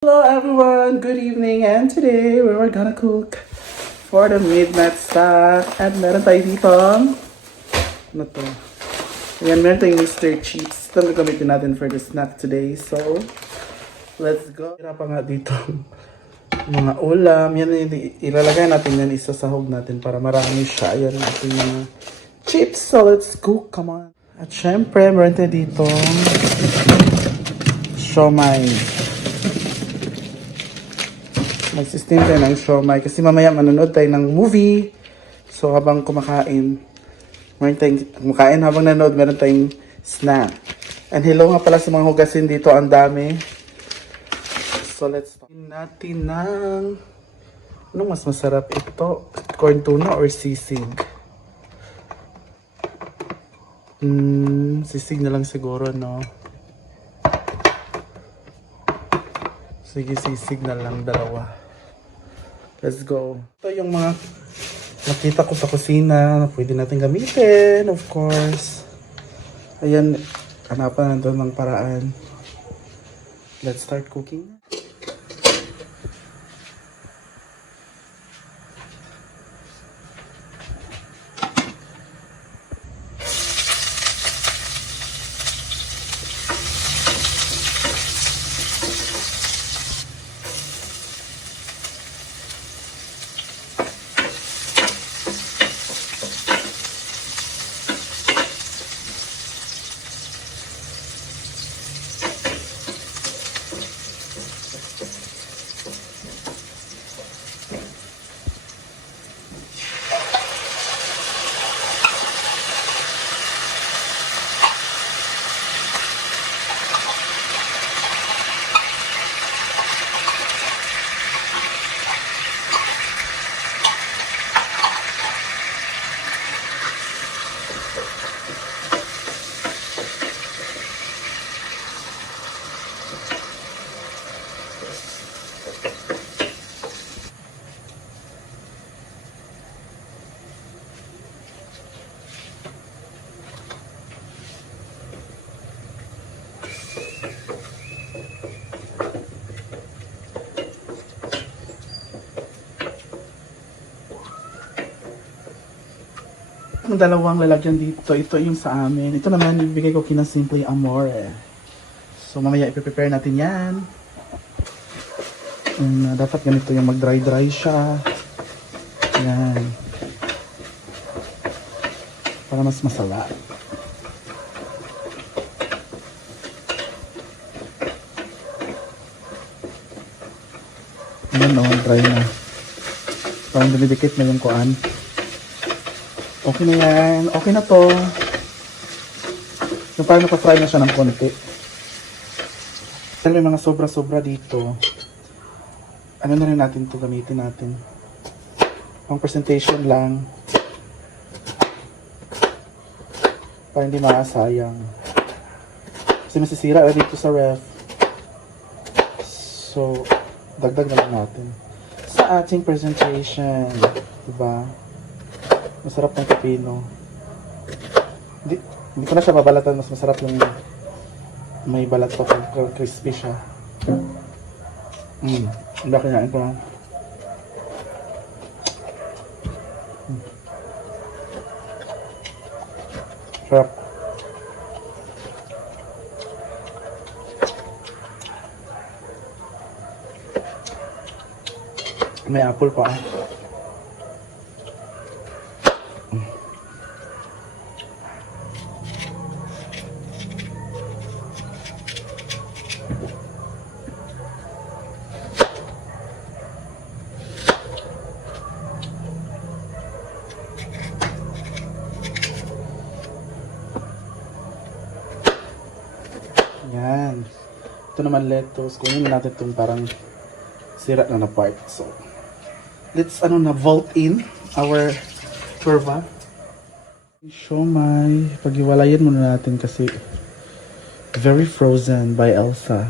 Hello everyone, good evening, and today we're gonna cook for the midnight snack. At meron tayo dito, ano to? Ayan, meron tayong Mr. Chips. Ito ang gagamitin natin for the snack today. So, let's go. Tira pa nga dito mga ulam. Yan, ilalagay natin yan, isasahog natin para marami siya. Ayan, ito yung mga chips. So, let's cook, come on. At syempre, meron tayo dito siomai. Mag-steam tayo ng siomai kasi mamaya manonood tayo ng movie. So habang kumakain, habang nanonood, meron tayong snack. And hello nga pala sa mga hugasin dito, ang dami. So let's start natin ng anong mas masarap ito? Corn tuna or sisig? Sisig na lang siguro, no? Sige, sisig na lang, dalawa. Let's go. Ito yung mga nakita ko sa kusina na pwede natin gamitin, of course. Ayan, hanapan natin ng paraan. Let's start cooking. Ang dalawang lalagyan dito, ito yung sa amin. Ito naman, ibigay ko kina Simply Amore. So, mamaya iprepare natin yan. Dapat ganito yung mag-dry-dry siya. Yan. Para mas masala. Ayan o, dry na. Parang dumidikit na yung kuan. Okay na yan. Okay na to. Yung parang napafry na siya ng konti. May mga sobra-sobra dito. Ano na rin natin to gamitin natin. Pang presentation lang. Para hindi makasayang. Kasi masisira na dito sa ref. So, dagdag na lang natin. Sa ating presentation. Diba? Masarap ng pipino. Hindi ko na siya babalatan. Mas masarap yung may balat pa pag crispy siya. Hindi ako kinain ko lang. Sarap. May apple pa. Yan. Ito naman lettuce. Kunin natin itong parang sira na part. So, let's vault in our curva. Siomai. Pag-iwalayan muna natin kasi very frozen by Elsa.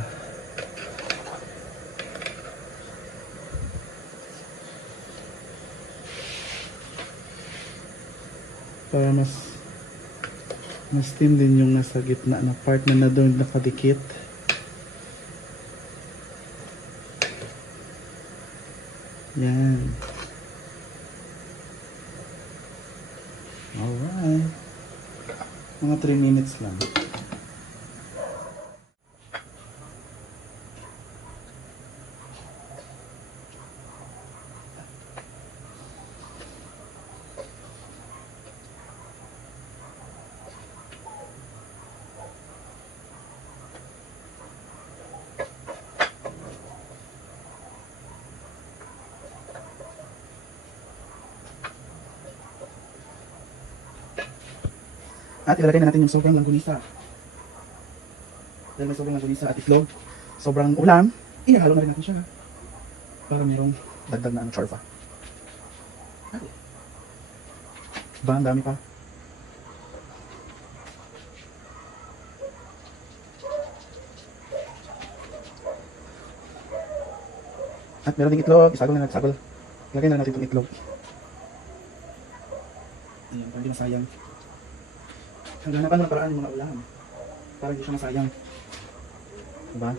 Para mas steam din yung nasa gitna na part na doon nakadikit. Yan. Alright. Mga 3 minutes lang. At ilalagay na natin yung sobrang langgunisa. Dahil may sobrang langgunisa at itlog, sobrang ulam, ihalo na rin natin siya. Para mayroong dagdag na chorfa. Diba? Ang dami pa. At meron ding itlog, isagol na nagsagol. Ilagay na natin itong itlog. Ayan, para hindi masayang. Hanggang mo ng paraan yung mga ulam. Para hindi siya masayang. Diba?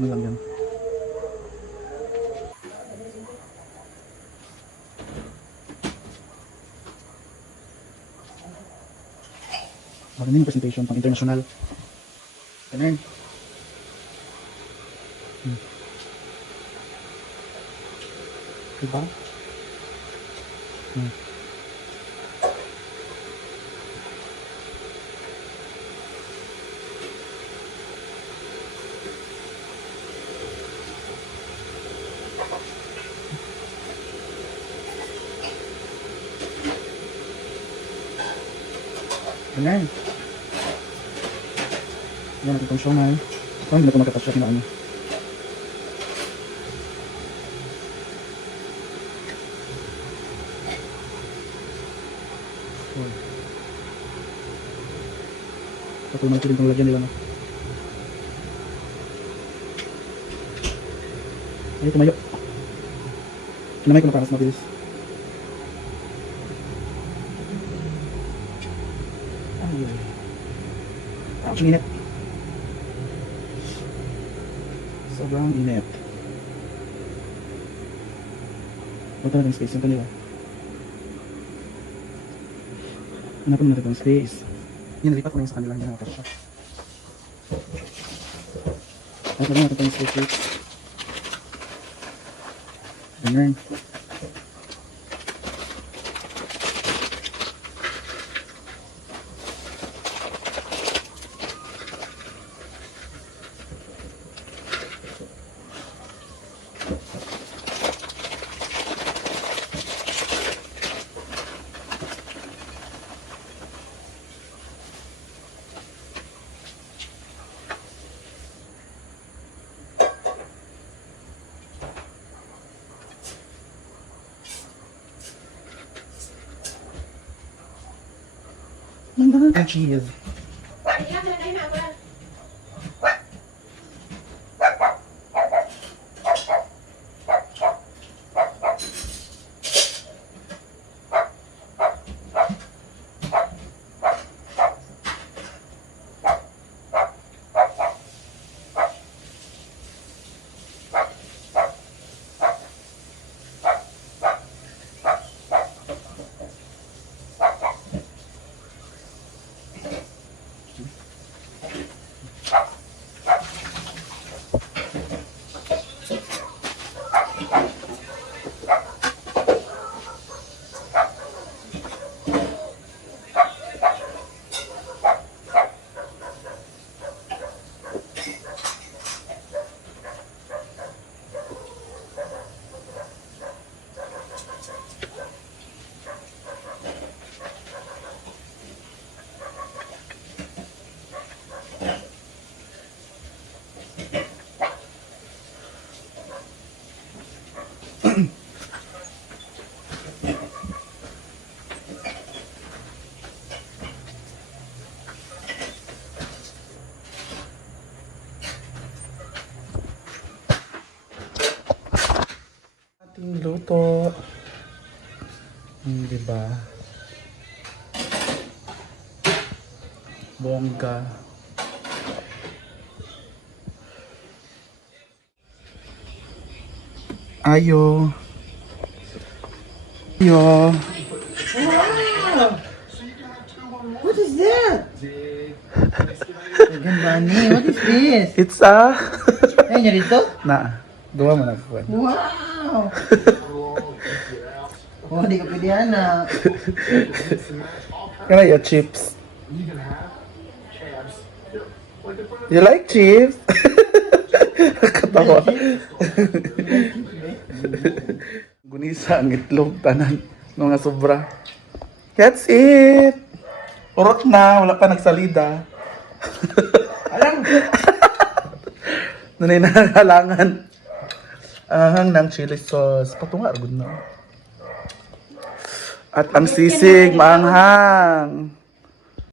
Ano lang yan. Maganda yung presentation pang international. Ganun. Diba? Ganun. Yan natin itong siomay. Parang hindi na ito magkakasya na ano. Tapos naman ito din itong lagyan nila. Ay, tumayo. Kinamay ko na para mas mabilis. Ay. Ouch, ang init. Sobrang init. Punta natin space yung kanila. Hanapin natin itong space. Yan, nalipat ko na yung sa kanila. Hindi na nakasya. Hanapin natin itong space. Ganyan. Ang cheese. Ating luto. Diba? Bongga. Ayo. Ayo. What is that? Gambani, what is this? It's a... Ay, niya dito? Na. Duwa mo na po. Wow! Oh, hindi ka pwede na. Can I get chips? You like chips? Katawa. Gunisa ang itlog, tanan. Mga sobra. That's it! Urot na, wala pa nagsalida. Alam! Nanay na halangan. Ahang ng chili sauce. Patunga, good na. At ang sisig, maanghang.